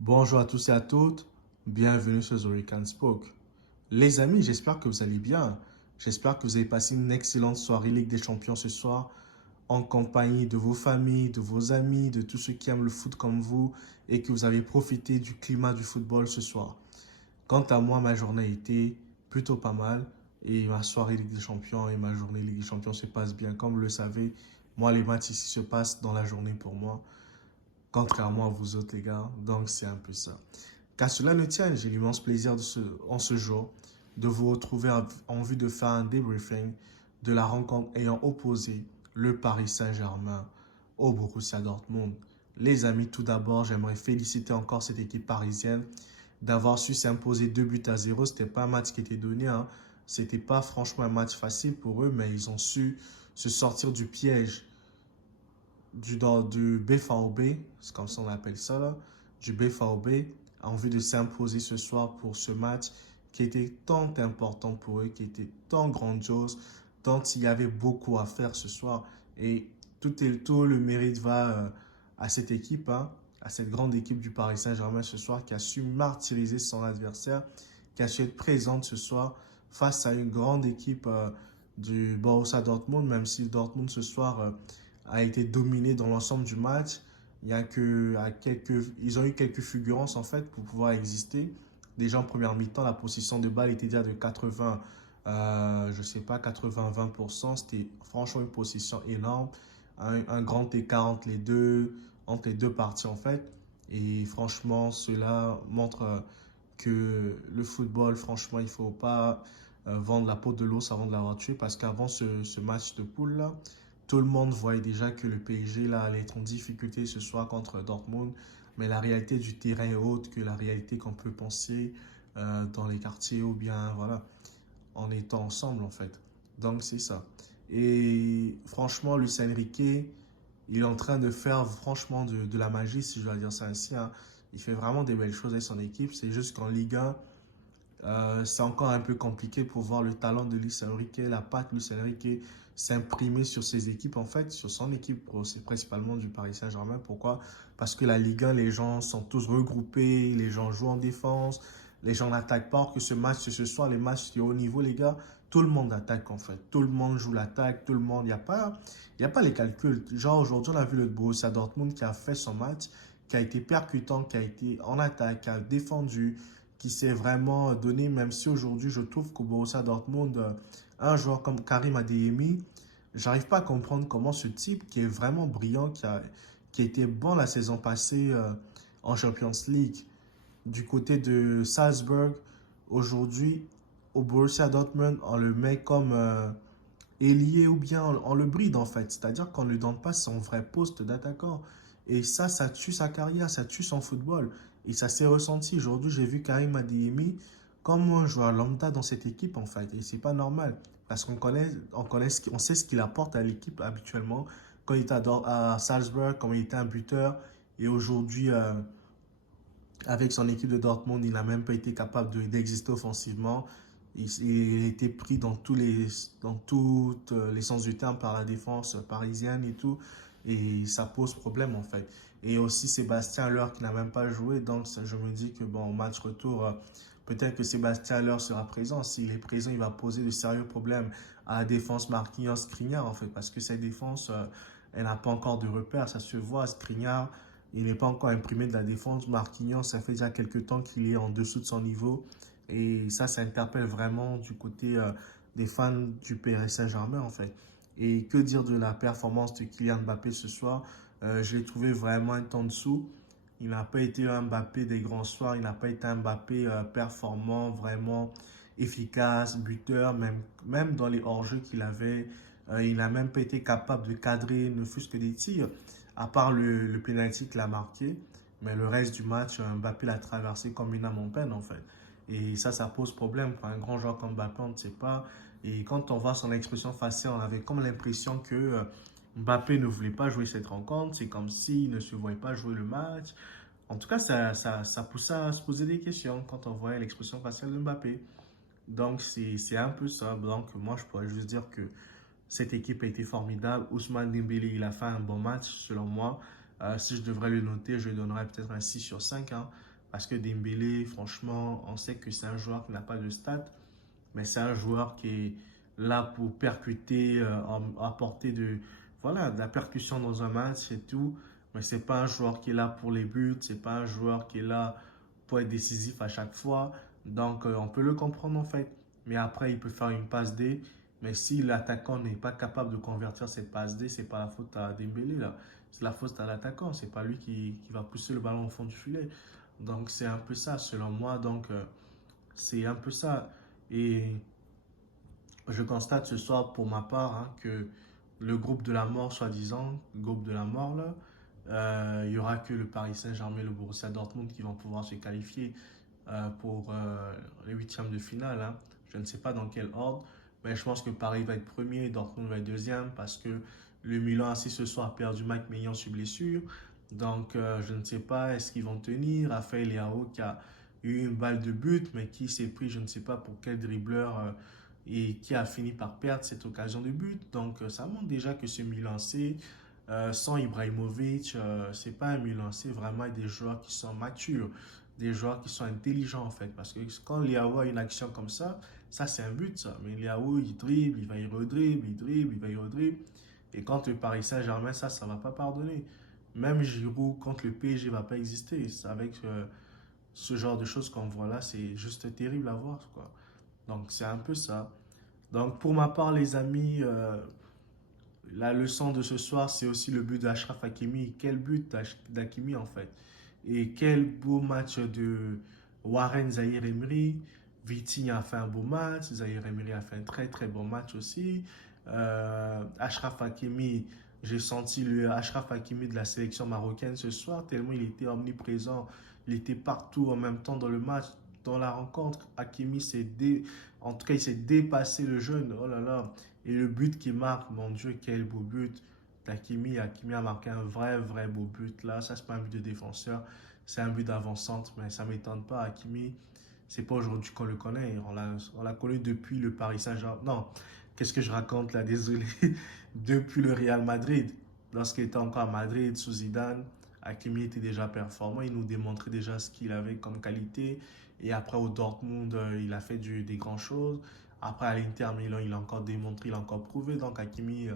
Bonjour à tous et à toutes, bienvenue sur The Spoke. Les amis, j'espère que vous allez bien. J'espère que vous avez passé une excellente soirée Ligue des Champions ce soir en compagnie de vos familles, de vos amis, de tous ceux qui aiment le foot comme vous et que vous avez profité du climat du football ce soir. Quant à moi, ma journée a été plutôt pas mal et ma soirée Ligue des Champions et ma journée Ligue des Champions se passent bien. Comme vous le savez, moi, les matchs ici se passent dans la journée pour moi, contrairement à vous autres les gars. Donc, c'est un peu ça. Qu'à cela ne tienne, j'ai l'immense plaisir en ce jour de vous retrouver en vue de faire un débriefing de la rencontre ayant opposé le Paris Saint-Germain au Borussia Dortmund. Les amis, tout d'abord, j'aimerais féliciter encore cette équipe parisienne d'avoir su s'imposer 2 buts à 0. Ce n'était pas un match qui était donné, hein. Ce n'était pas franchement un match facile pour eux, mais ils ont su se sortir du piège du BVB, c'est comme ça on appelle ça là, du BVB, en vue de s'imposer ce soir pour ce match qui était tant important pour eux, qui était tant grandiose, tant il y avait beaucoup à faire ce soir. Et tout le mérite va à cette équipe, hein, à cette grande équipe du Paris Saint-Germain ce soir qui a su martyriser son adversaire, qui a su être présente ce soir face à une grande équipe du Borussia Dortmund, même si Dortmund ce soir a été dominé dans l'ensemble du match. Il y a que, ils ont eu quelques fulgurances en fait pour pouvoir exister. Déjà en première mi-temps, la possession de balle était déjà de 80, je sais pas, 80-20%. C'était franchement une possession énorme. Un grand écart entre les deux parties en fait. Et franchement, cela montre que le football, franchement, il ne faut pas vendre la peau de l'os avant de l'avoir tué parce qu'avant ce match de poule là, tout le monde voyait déjà que le PSG là, allait être en difficulté ce soir contre Dortmund. Mais la réalité du terrain est autre que la réalité qu'on peut penser dans les quartiers ou bien voilà, en étant ensemble en fait. Donc c'est ça. Et franchement, Luis Enrique, il est en train de faire franchement de la magie, si je dois dire ça ainsi, hein. Il fait vraiment des belles choses avec son équipe. C'est juste qu'en Ligue 1, c'est encore un peu compliqué pour voir le talent de Luis Enrique, la patte Luis Enrique s'imprimer sur ses équipes, en fait, sur son équipe, c'est principalement du Paris Saint-Germain. Pourquoi? Parce que la Ligue 1, les gens sont tous regroupés, les gens jouent en défense, les gens n'attaquent pas. Or que ce match, ce soir, les matchs de haut niveau, les gars, tout le monde attaque en fait. Tout le monde joue l'attaque, tout le monde, il y a pas les calculs. Genre aujourd'hui, on a vu le Borussia Dortmund qui a fait son match, qui a été percutant, qui a été en attaque, qui a défendu, qui s'est vraiment donné, même si aujourd'hui je trouve qu'au Borussia Dortmund, un joueur comme Karim Adeyemi, j'arrive pas à comprendre comment ce type qui est vraiment brillant, qui a été bon la saison passée en Champions League, du côté de Salzburg, aujourd'hui au Borussia Dortmund, on le met comme ailier ou bien on le bride en fait. C'est-à-dire qu'on ne lui donne pas son vrai poste d'attaquant. Et ça tue sa carrière, ça tue son football. Et ça s'est ressenti. Aujourd'hui, j'ai vu Karim Adeyemi comme un joueur lambda dans cette équipe en fait. Et c'est pas normal. Parce on sait ce qu'il apporte à l'équipe habituellement. Quand il était à Salzburg, quand il était un buteur. Et aujourd'hui, avec son équipe de Dortmund, il n'a même pas été capable d'exister offensivement. Il a été pris dans toutes les sens du terme par la défense parisienne et tout. Et ça pose problème en fait. Et aussi Sébastien Haller qui n'a même pas joué. Donc je me dis que bon, au match retour, peut-être que Sébastien Haller sera présent. S'il est présent, il va poser de sérieux problèmes à la défense Marquinhos-Skriniar en fait. Parce que cette défense, elle n'a pas encore de repères. Ça se voit, Skriniar. Il n'est pas encore imprimé de la défense. Marquinhos, ça fait déjà quelques temps qu'il est en dessous de son niveau. Et ça interpelle vraiment du côté des fans du PSG Saint-Germain, en fait. Et que dire de la performance de Kylian Mbappé ce soir? Je l'ai trouvé vraiment un temps dessous. Il n'a pas été un Mbappé des grands soirs. Il n'a pas été un Mbappé performant, vraiment efficace, buteur, même dans les hors-jeux qu'il avait. Il n'a même pas été capable de cadrer ne fût-ce que des tirs à part le penalty qu'il a marqué. Mais le reste du match, Mbappé l'a traversé comme une âme en peine, en fait. Et ça pose problème pour un grand joueur comme Mbappé, on ne sait pas. Et quand on voit son expression faciale, on avait comme l'impression que Mbappé ne voulait pas jouer cette rencontre. C'est comme s'il ne se voyait pas jouer le match. En tout cas, ça pousse à se poser des questions quand on voit l'expression faciale de Mbappé. Donc, c'est un peu ça. Donc, moi, je pourrais juste dire que cette équipe a été formidable. Ousmane Dembélé, il a fait un bon match, selon moi. Si je devrais le noter, je lui donnerais peut-être un 6 sur 5, hein. Parce que Dembélé, franchement, on sait que c'est un joueur qui n'a pas de stats, mais c'est un joueur qui est là pour percuter, apporter voilà, de la percussion dans un match et tout. Mais c'est pas un joueur qui est là pour les buts, c'est pas un joueur qui est là pour être décisif à chaque fois. Donc, on peut le comprendre en fait. Mais après, il peut faire une passe D. Mais si l'attaquant n'est pas capable de convertir cette passe D, c'est pas la faute à Dembélé là. C'est la faute à l'attaquant. C'est pas lui qui va pousser le ballon au fond du filet. Donc, c'est un peu ça selon moi. Donc, c'est un peu ça. Et je constate ce soir pour ma part hein, que le groupe de la mort, soi-disant, le groupe de la mort, là, il n'y aura que le Paris Saint-Germain et le Borussia Dortmund qui vont pouvoir se qualifier pour les huitièmes de finale. Hein. Je ne sais pas dans quel ordre, mais je pense que Paris va être premier et Dortmund va être deuxième parce que le Milan AC ce soir a perdu Mike Maignan sur blessure. Donc, je ne sais pas, est-ce qu'ils vont tenir? Raphaël Leao qui a eu une balle de but, mais qui s'est pris, je ne sais pas pour quel dribbleur et qui a fini par perdre cette occasion de but. Donc, ça montre déjà que ce Milan AC, sans Ibrahimovic, c'est pas un Milan AC, vraiment des joueurs qui sont matures, des joueurs qui sont intelligents en fait. Parce que quand Leao a une action comme ça c'est un but ça. Mais Leao, il dribble, il va y redribble, il dribble, il va y redribble. Et quand le Paris Saint-Germain, ça va pas pardonner. Même Giroud contre le PSG va pas exister. Avec ce genre de choses qu'on voit là, c'est juste terrible à voir, quoi. Donc, c'est un peu ça. Donc, pour ma part, les amis, la leçon de ce soir, c'est aussi le but d'Achraf Hakimi. Quel but d'Hakimi, en fait. Et quel beau match de Warren Zahir Emery. Vitinha a fait un beau match. Zahir Emery a fait un très, très bon match aussi. Achraf Hakimi, j'ai senti le Achraf Hakimi de la sélection marocaine ce soir, tellement il était omniprésent. Il était partout en même temps dans le match, dans la rencontre. Hakimi en tout cas, il s'est dépassé le jeune. Oh là là. Et le but qui marque, mon Dieu, quel beau but d'Hakimi. Hakimi a marqué un vrai, vrai beau but. Là, ça, c'est pas un but de défenseur, c'est un but d'avant-centre, mais ça ne m'étonne pas. Hakimi, c'est pas aujourd'hui qu'on le connaît. On l'a connu depuis le Paris Saint-Germain. Non, qu'est-ce que je raconte là? Désolé. Depuis le Real Madrid. Lorsqu'il était encore à Madrid sous Zidane, Hakimi était déjà performant. Il nous démontrait déjà ce qu'il avait comme qualité. Et après, au Dortmund, il a fait des grandes choses. Après, à l'Inter Milan, il a encore démontré, il a encore prouvé. Donc, Hakimi,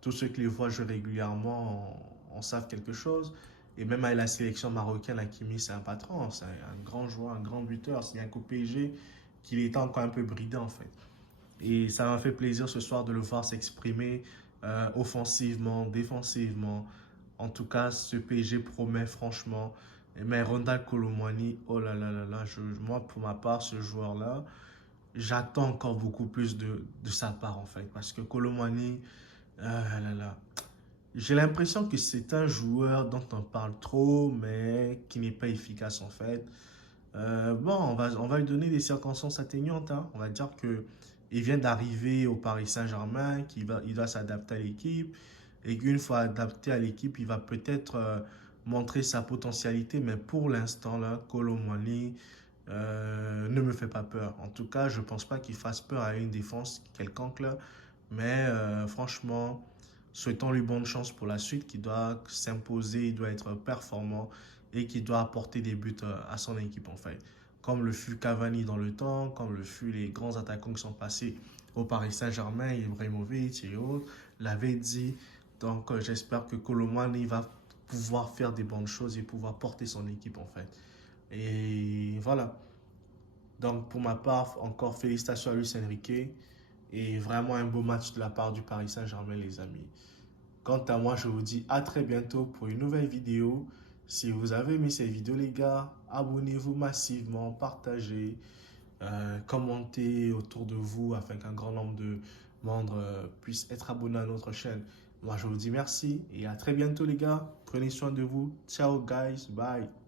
tous ceux qui le voient jouer régulièrement en savent quelque chose. Et même avec la sélection marocaine, Hakimi, c'est un patron. C'est un grand joueur, un grand buteur. C'est un qu'au PSG qu'il était encore un peu bridé, en fait. Et ça m'a fait plaisir ce soir de le voir s'exprimer offensivement, défensivement. En tout cas, ce PSG promet franchement. Mais Ronald Colomwani, oh là là là là, moi pour ma part, ce joueur-là, j'attends encore beaucoup plus de sa part en fait. Parce que Colomwani, là là, j'ai l'impression que c'est un joueur dont on parle trop, mais qui n'est pas efficace en fait. Bon, on va lui donner des circonstances atteignantes. Hein. On va dire que il vient d'arriver au Paris Saint-Germain, il doit s'adapter à l'équipe. Et qu'une fois adapté à l'équipe, il va peut-être montrer sa potentialité. Mais pour l'instant, là, Kolo Muani ne me fait pas peur. En tout cas, je ne pense pas qu'il fasse peur à une défense quelconque. Là. Mais franchement, souhaitons-lui bonne chance pour la suite, qui doit s'imposer, il doit être performant et qui doit apporter des buts à son équipe en fait. Comme le fut Cavani dans le temps, comme le fut les grands attaquants qui sont passés au Paris Saint-Germain, Ibrahimovic et autres, l'avaient dit. Donc j'espère que Colomani va pouvoir faire des bonnes choses et pouvoir porter son équipe en fait. Et voilà. Donc pour ma part, encore félicitations à Luis Enrique et vraiment un beau match de la part du Paris Saint-Germain les amis. Quant à moi, je vous dis à très bientôt pour une nouvelle vidéo. Si vous avez aimé cette vidéo, les gars, abonnez-vous massivement, partagez, commentez autour de vous afin qu'un grand nombre de membres puissent être abonnés à notre chaîne. Moi, je vous dis merci et à très bientôt, les gars. Prenez soin de vous. Ciao, guys. Bye.